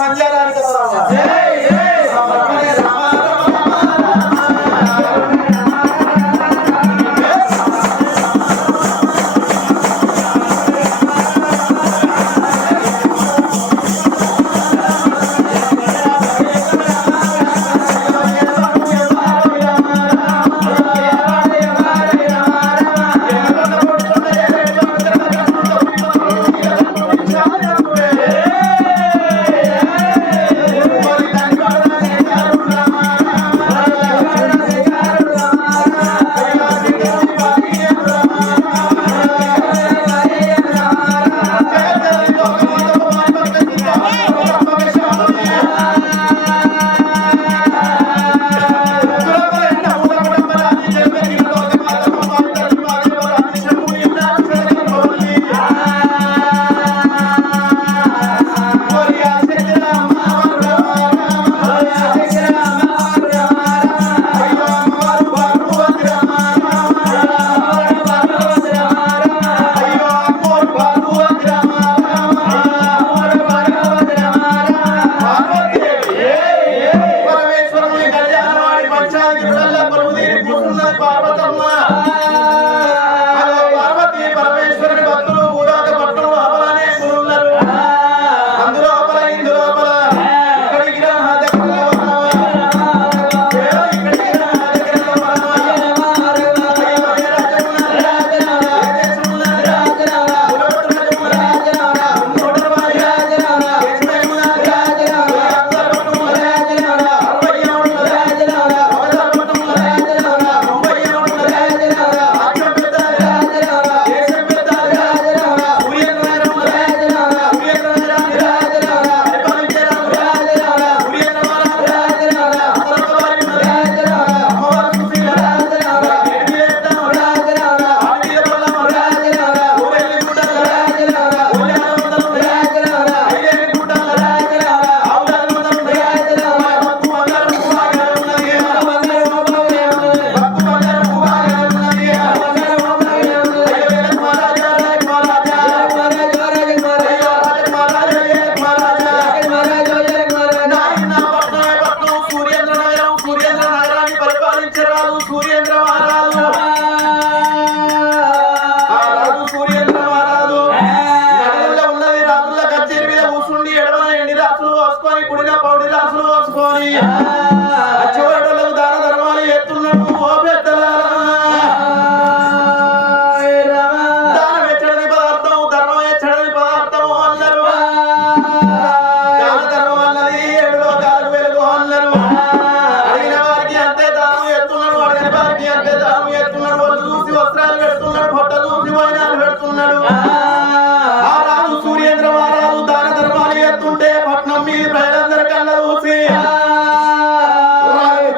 సంజారానికి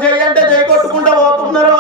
జై అంటే జై కొట్టుకుంటా పోతున్నారు.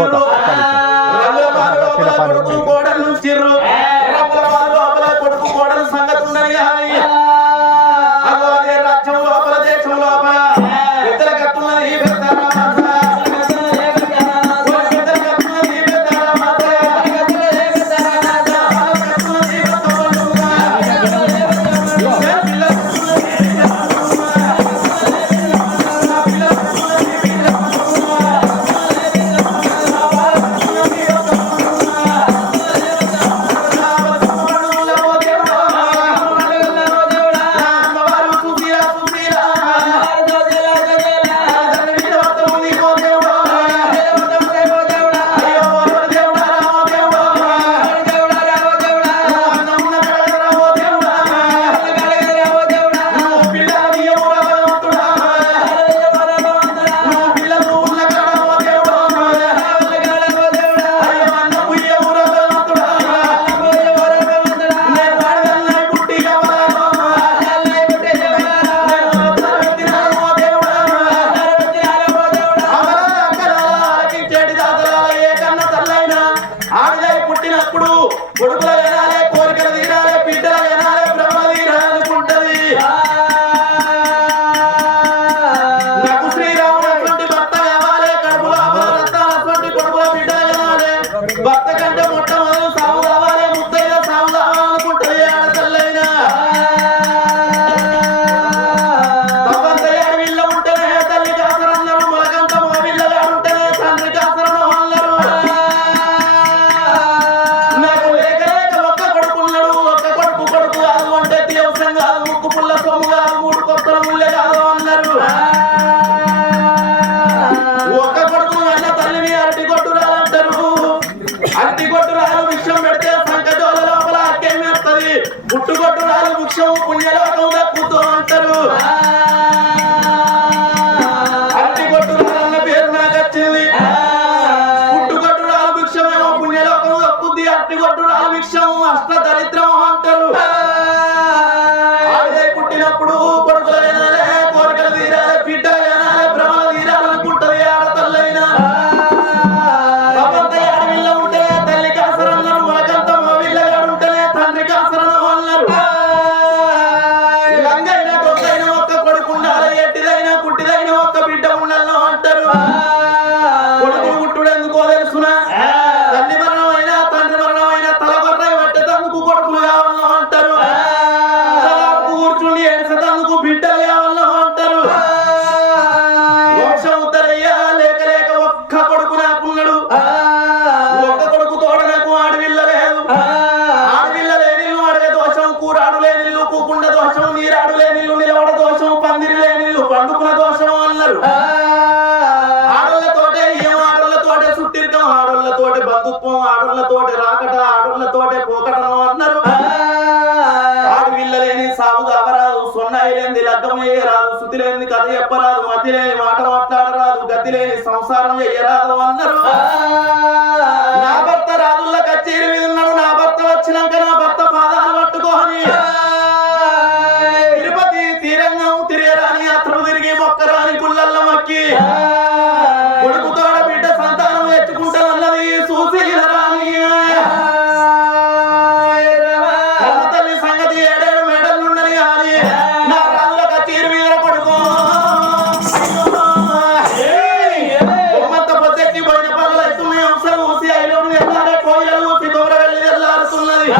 ఉంచిర్రు, రంగుల బాలు లోపల కొడుకు కోడలు ఉంచిర్రు, రంగుల బాలు లోపల కొడుకు కోడలు సంగతి ఉన్నది కానీ అదే రాజ్యం లోపల దేశం లోపల పెద్దల కట్టున్నది పుట్టుకొట్టు రాలు వృక్షం పుణ్యలోకం దక్కుతూ అంటారు. అట్టిగొట్టు రాలన్న పేరు నాకు వచ్చింది. పుట్టుకొట్టు రాలు వృక్షమేమో పుణ్యలోకం దక్కుద్ది, అట్టిగొట్టు రాలు వృక్షం అష్ట దరిద్రం అంటారు. ఆడే పుట్టినప్పుడు కొడుకులు వినాలే, కోరికలు తీరాలి, బిడ్డ వినాలి, భ్రమలు తీరాలనుకుంటది ఆడతల్లైనా. అడవిలో ఉంటే తల్లి కాసరన్నారు, మొలకంత మా విల్లగాడు ఉంటేనే తండ్రి కాసరను అన్నారు. లంగైనా దొంగైనా ఒక్క కొడుకు ఉండాలి, ఎట్టిదైనా కుట్టిదైనా ఒక్క బిడ్డ ఉండాలను అంటారు. కొడుకు పుట్టుడు ఎందుకో తెలుసునా? తల్లి మరణం అయినా తండ్రి మరణం అయినా తల బర్రై పట్టేందుకు కొడుకులు కావాలను అంటారు. కూర్చుండి ఏడ్చేందుకు బిడ్డలు కావాలను అంటారు. వంశం ఉత్తరయ్యా లేక లేక ఒక్క కొడుకు నాకున్నాడు. ఒక్క కొడుకు తోడ నాకు ఆడవిల్ల లేదు. ఆడవిల్ల లేనిల్లు అడగ దోషం, కూరాడు లేనిల్లు కూకుండ దోషం, నీరాడు లేనిల్లు నిలబడ దోషం, పందిరి లేనిల్లు పండుకున్న దోషం అన్నారు. ఆడోళ్ళతోటే ఏం ఆడోళ్ళతోటే సుట్టిరికం, ఆడోళ్ళతోటే బంధుత్వం, ఆడోళ్ళతోటే రాకట, ఆడోళ్ళతోటే పోకటను అన్నారు. ఆడవిల్ల లేని సాగు కావరాదు, సొన్నాయి లేని లగ్గమయ్యే రాదు, శుద్ధి లేని కథ చెప్పరాదు, మతి లేని మాట మాట్లాడరాదు, గతి లేని సంసారం చెయ్యరాదు అన్నారు. నా భర్త రాజుల్ల కచేరి మీద ఉన్నాడు. నా భర్త వచ్చినాక నా భర్త పాదాలు పట్టుకోని తిరుపతి తీరంగం తిరగరాని, అతను తిరిగి మొక్కరాని, గుళ్ళల్ల మొక్కి కొడుకుతోడ బిడ్డ సంతానం ఎత్తుకుంటానన్నది చూసి రాని. తల్లి సంగతి ఏడేడు మేడలు ఉన్నది కానీ నా రాజుల కచేరి మీద కొడుకో బొమ్మంత పొద్దెక్కి పోయిన పనులు అవుతున్నాయి. అంశాలు ఊసి ఐలోను వెళ్ళాలి, కోయిలలు ఊసి దూర వెళ్ళి వెళ్ళారుతున్నది.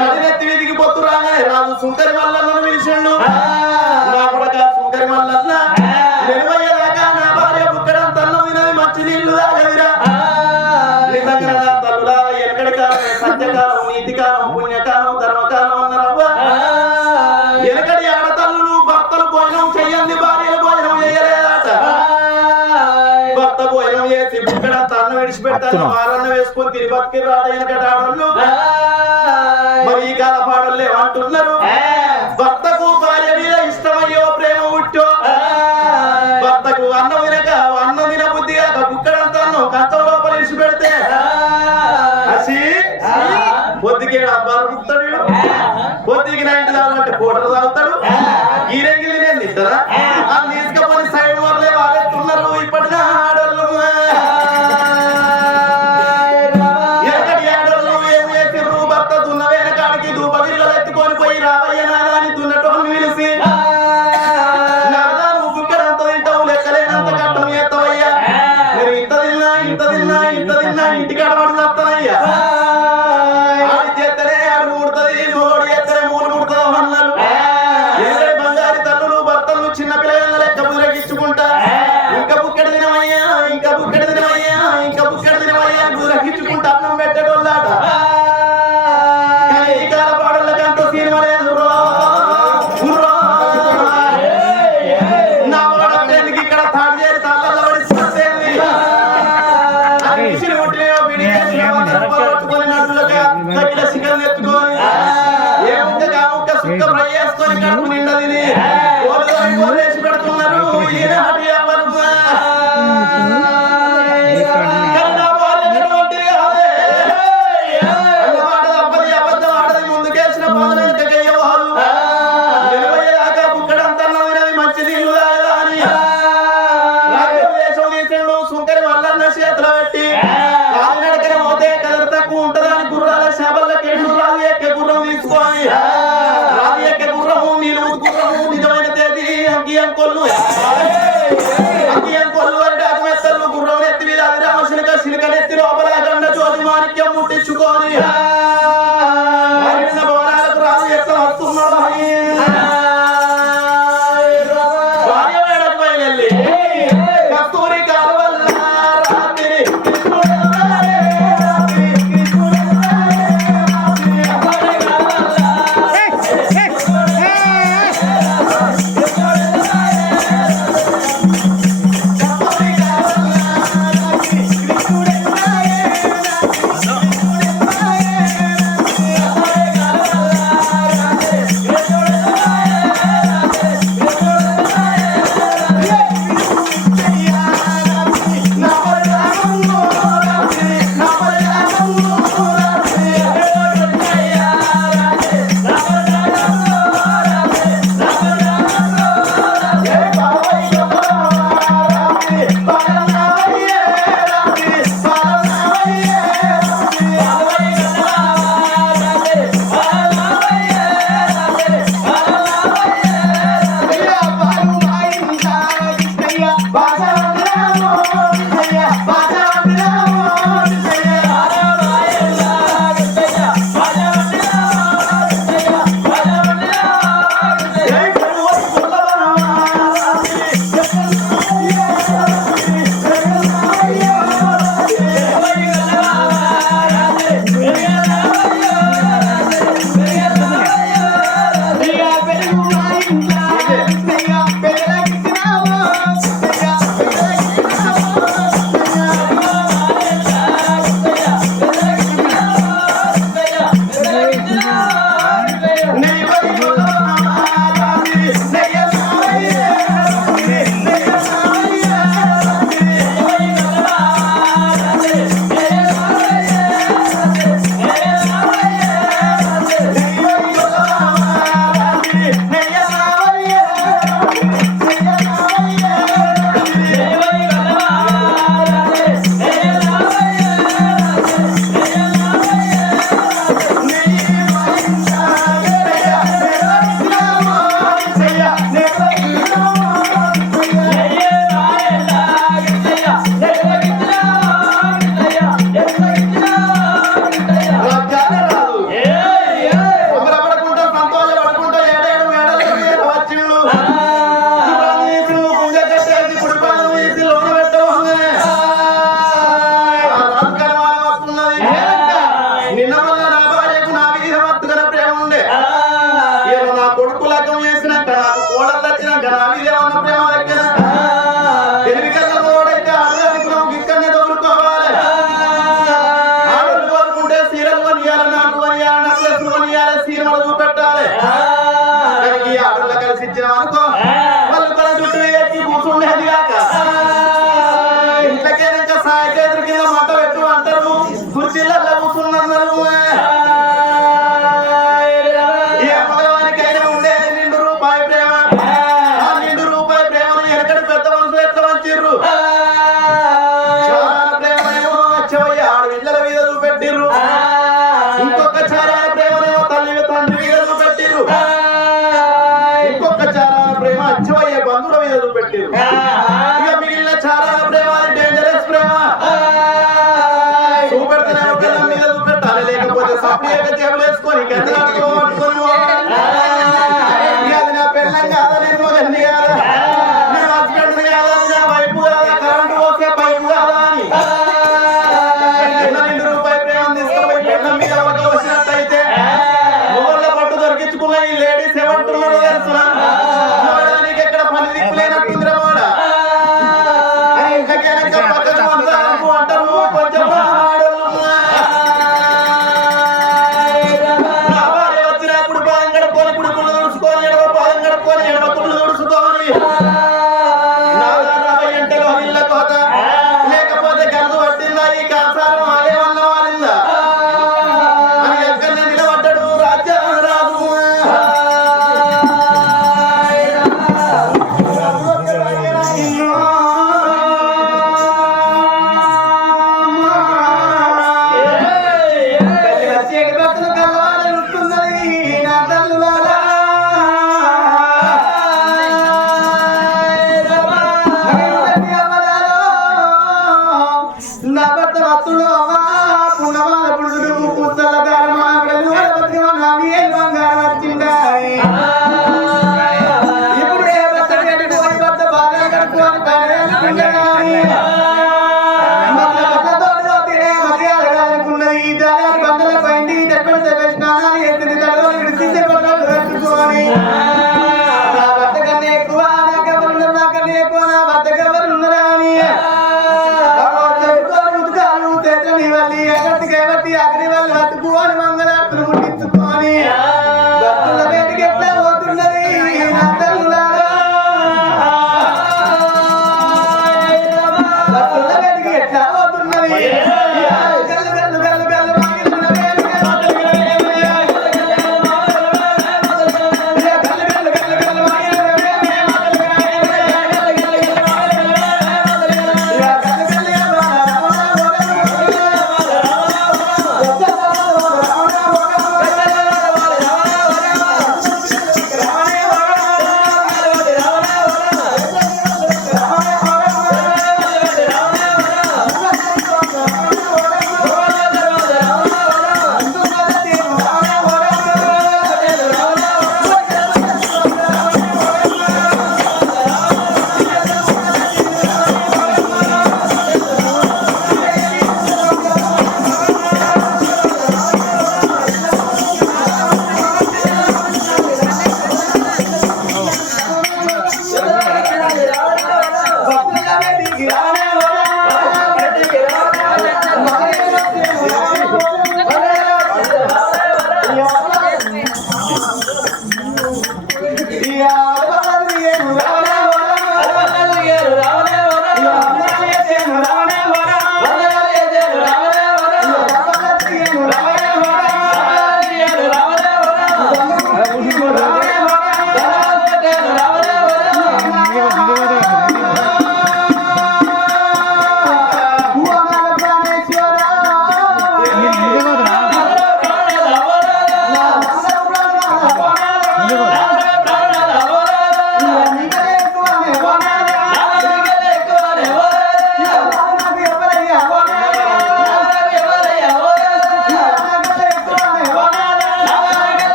నడినెత్తి వీధికి పొత్తు రాగానే రాజు సుంకరి మల్లన్నను పిలిచిండు. నా కొడక సుంకరి మల్లన్న, నిలవయ్యేదాకా నా భార్య బుక్కడం తల్లు వినది, మంచి నీళ్లు తాగదిరా. నిజంగా నా తల్లులా ఎనకడి కాలం, సత్యకాలం, నీతికాలం, పుణ్యకాలం, ధర్మకాలం అన్నారవ్వ. ఎనకడి ఆడతల్లులు భర్తలు భోజనం చెయ్యంది, భార్యలు భోజనం చేయలేదట. భర్త భోజనం చేసి బుక్కడ తన్ను విడిచిపెట్టాను, వారన్న వేసుకొని తిరిగి బతికి రాడ ఎనకటి ఆడళ్ళు. మరి ఈ కాల పాడళ్ళు ఏమంటున్నారు? భర్తకు భార్య మీద ఇష్టమయ్యో ప్రేమ ఉట్టో, భర్తకు అన్నం వినక అన్నం తిన బుద్ధి కాక బుక్కడంతా అన్నం కంచం లోపల ఇడిచి పెడితే పొద్దుకి అబ్బారు పుడతాడు, పొద్దుకి నైంటి తాగుంటే కోటలు తాగుతాడు, గీరెంగిలి నేను తింటారా అని తీసుకపోని సైడ్ వరలే వారెత్తున్నారు ఇప్పటినా ఆడోళ్ళు. పెట్టుకొని వారిన భవనాలకు రాజు ఎట్లా వస్తున్నాడు భార్య మేడకు బయలుదేరి కస్తూరి కాలువల్ల రాత్రి Yeah.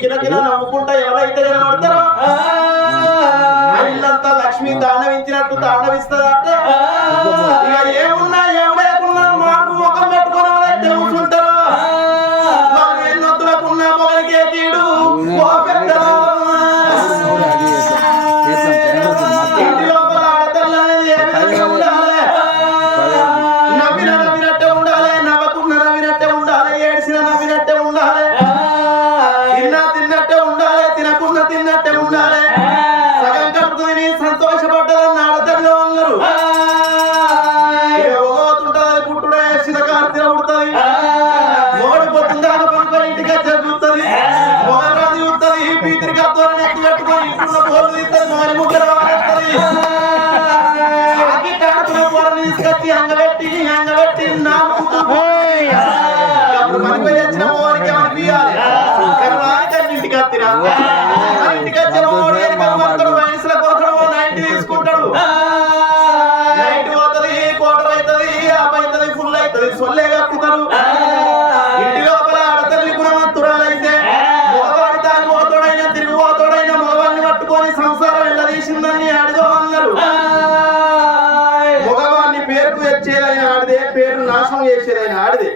కిలకిల నవ్వుకుంటా ఎవరైతే కనబడతారో ఇల్లంతా లక్ష్మి తాండవించినట్టు తాండవిస్తుందంటే ఇక ఏమున్నా ఏం లేకున్నా మాకు ముఖం పెట్టుకున్న వాళ్ళైతే కూర్చుంటారు వాళ్ళు ఎన్నొత్తులకున్నా మొగలికే కీడు ఇంటి లోపల ఆడతల్లు అనేది ఏ విధంగా ఉండాలి నవ్వినట్టే ఉండాలి నవ్వకున్న నవ్వినట్టే ఉండాలి ఏడ్చిన నవ్వినట్టే ఉండాలి తిన్నట్టే ఉండాలి తినకున్న తిన్నట్టే ఉండాలి సగం కడుపుని సంతోషపడ్డదని ఆడతల్లో అన్నారు ఓతుంటది పుట్టుడే శిరకార్తె ఉడుతుంది ఓడిపోతుందా పనుకొని ఇంటికి జరుగుతుంది మొగరాది ఉంటుంది పీతిరికతో నెత్తి పెట్టుకొని ఇంట్లో బోర్లు తీస్తుంది మొగలి ముగ్గురు వారేస్తుంది తీసుకొచ్చి అంగబెట్టి నాలుగు మనకు వచ్చిన మోనికి ఏమని పియాలి ఇంటికి వస్తున్నా ఇంటికి వచ్చిన మోడు వయసులో పోతాడు నైట్ తీసుకుంటాడు నైట్ పోతుంది కోటర్ అవుతుంది ఆప్ అవుతుంది ఫుల్ అవుతుంది సొల్లే కక్కుతారు ఇంటి లోపల ఆడతల్లి గుణవంతురాలైతే మగవాడి తాను పోతాడైనా తిరిగి పోతాడైనా మగవాడిని పట్టుకొని సంసారం వెళ్ళదీసిందని అడిదో అన్నారు మగవాడిని పేరుకు తెచ్చేదైనా ఆడిదే పేరు నాశనం చేసేదైనా ఆడిదే